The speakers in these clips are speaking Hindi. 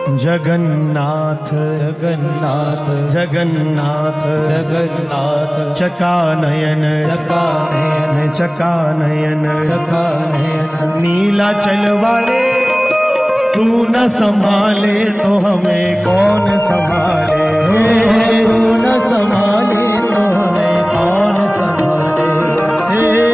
जगन्नाथ जगन्नाथ जगन्नाथ जगन्नाथ चकानयन चकानयन चकानयन चकानयन नीलाचल वाले तू न संभाले तो हमें कौन संभाले। तू न संभाले तो हमें कौन संभाले।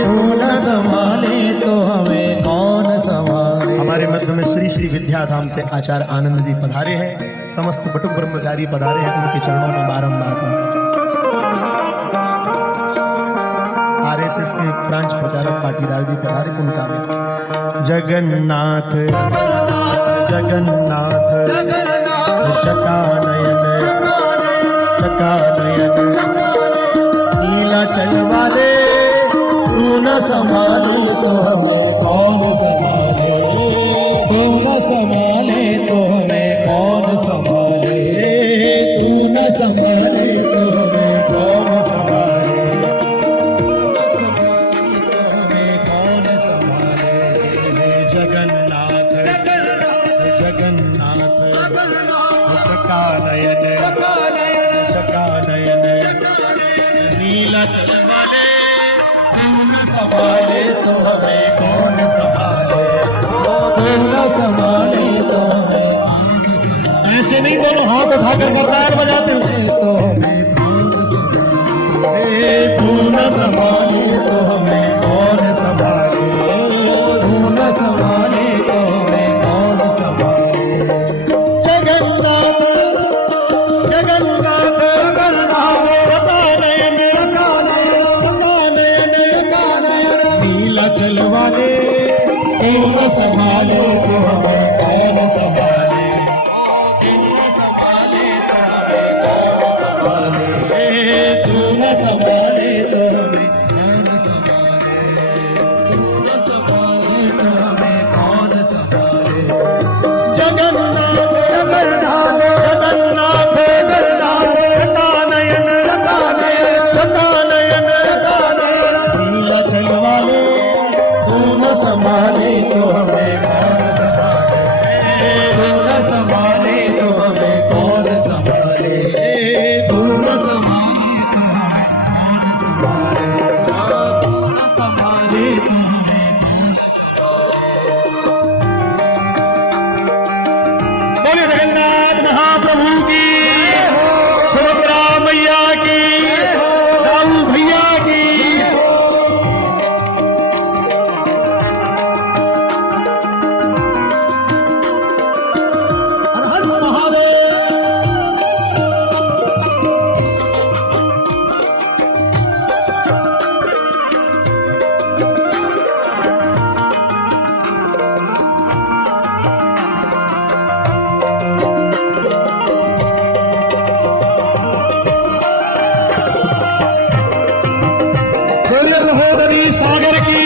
तू न संभाले तो हमें कौन संभाले। हमारे मध्य में श्री श्री विद्याधाम से आचार्य आनंद जी पधारे हैं, समस्त बटुक ब्रह्मचारी पधारे हैं, उनके चरणों में बारंबार आरएसएस के ब्रांच प्रचारक पाटीदार जी पधारे, उनका भी जगन्नाथ जगन्नाथ चकानयन चकानयन नीलाचल वाले तू न संभाले तो हमें कौन संभाले। तू न संभाले तो हमें कौन संभाले। तू न संभाले तो हमें कौन संभाले। तो हमें कौन संभाले। जगन्नाथ जगन्नाथ चकानयन चकानयन नीलाचल वाले संभाले तो हमें कौन संभाले। तू न संभाले तो हमें ऐसे नहीं, दोनों हाथ उठाकर करतार बजाते हुए तो हमें कौन संभाले। तू न संभाले तो हमें कौन संभाले। तू न संभाले तो हमें कौन संभाले। जगन्नाथ जगन्नाथ चकानयन चकानयन नीलाचल वाले तू न संभाले तो हमें कौन संभाले। तू न संभाले तो हमें कौन संभाले। तू न संभाले तो हमें कौन संभाले। तू न संभाले तो हमें कौन संभाले। जगन्नाथ जगन्नाथ जगन्नाथ चकानयन चकानयन नीलाचल वाले तू न संभाले तो हमें कौन संभाले। तू न संभाले तो हमें कौन संभाले। तू न संभाले तो हमें कौन संभाले। तू न संभाले तो हमें कौन संभाले। बोले जगन्नाथ महाप्रभु की, सुभद्रा मैया की, राहुल भैया की। हर हर महादेव। बोले महोदरी सागर की।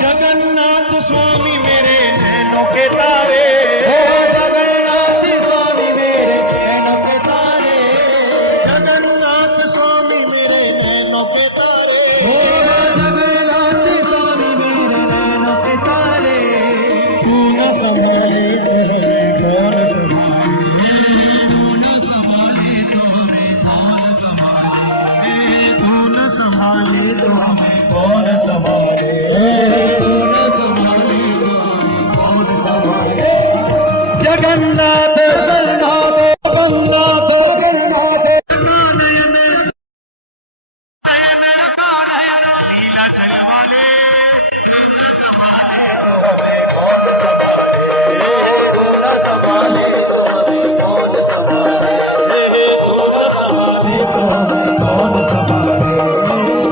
जगन्नाथ स्वामी मेरे नैनों के तारे, जगन्नाथ स्वामी मेरे नैनों के तारे। जगन्नाथ स्वामी मेरे नैनों के तारे। जगन्नाथ स्वामी मेरे नैनों के तारे। तू न संभाले तो हमें कौन संभाले। तू न संभाले तो हमें कौन संभाले। तू न संभाले तो हमें कौन संभाले। तू न संभाले तो हमें कौन संभाले। जगन्नाथ जगन्नाथ जगन्नाथ जगन्नाथ चकानयन नीलाचल वाले कौन संभाले।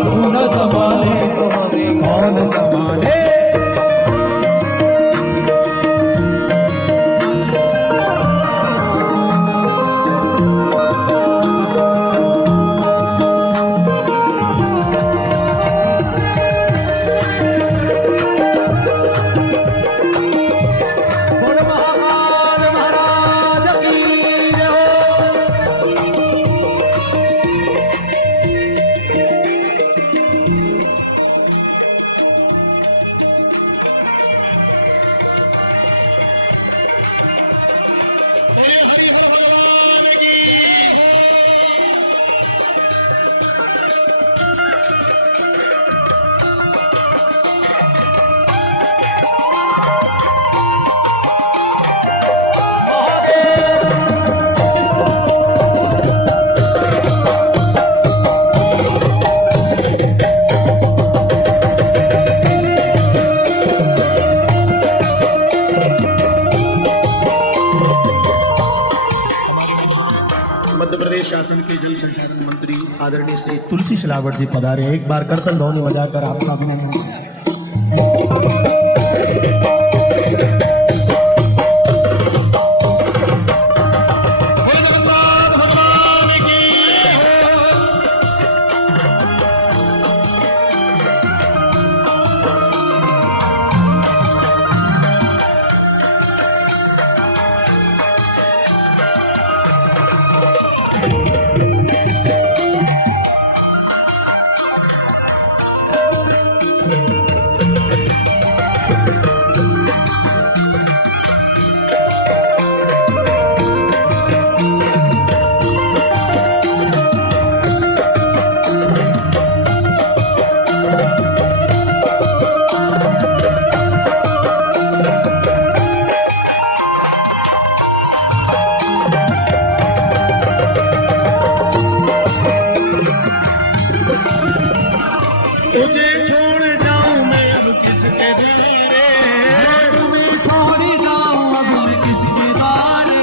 तू न संभाले तो हमें कौन संभाले। आदरणीय श्री तुलसी शिलावट जी पधारे हैं। एक बार करतल ध्वनि बजाकर आपका अभिनंदन करें। तुझे छोड़ जाऊं मैं अब किसके द्वारे, तुम्हें छोड़ जाऊं अब मैं किसके द्वारे,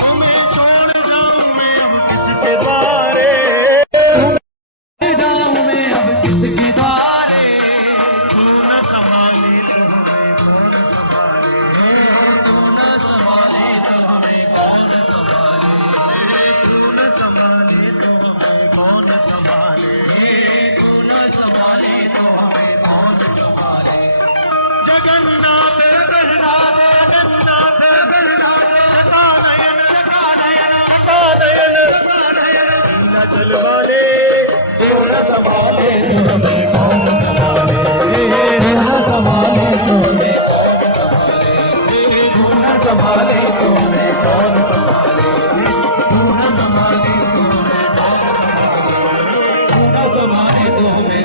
तुम्हें छोड़ जाऊं मैं अब किसके द्वारे, जाऊं मैं अब किसके द्वारे। तू न संभाले तो हमें कौन संभाले, तू न संभाले तो हमें कौन संभाले, तू न संभाले तो हमें कौन संभाले, संभाले तो हमें कौन संभाले। जगन्नाथ जगन्नाथ जगन्नाथ जगन्नाथ कानयन कानयन कानयन कानयन लीला जल वाले कौन संभाले तो हमें कौन संभाले, कौन संभाले तो हमें कौन संभाले, कौन संभाले तो हमें कौन संभाले, कौन संभाले तो हमें कौन संभाले, कौन संभाले तो हमें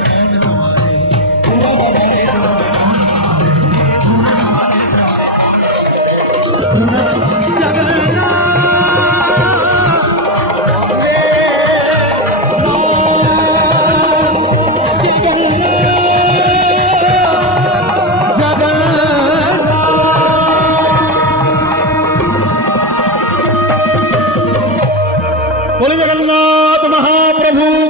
बोले जगन्नाथ महाप्रभु।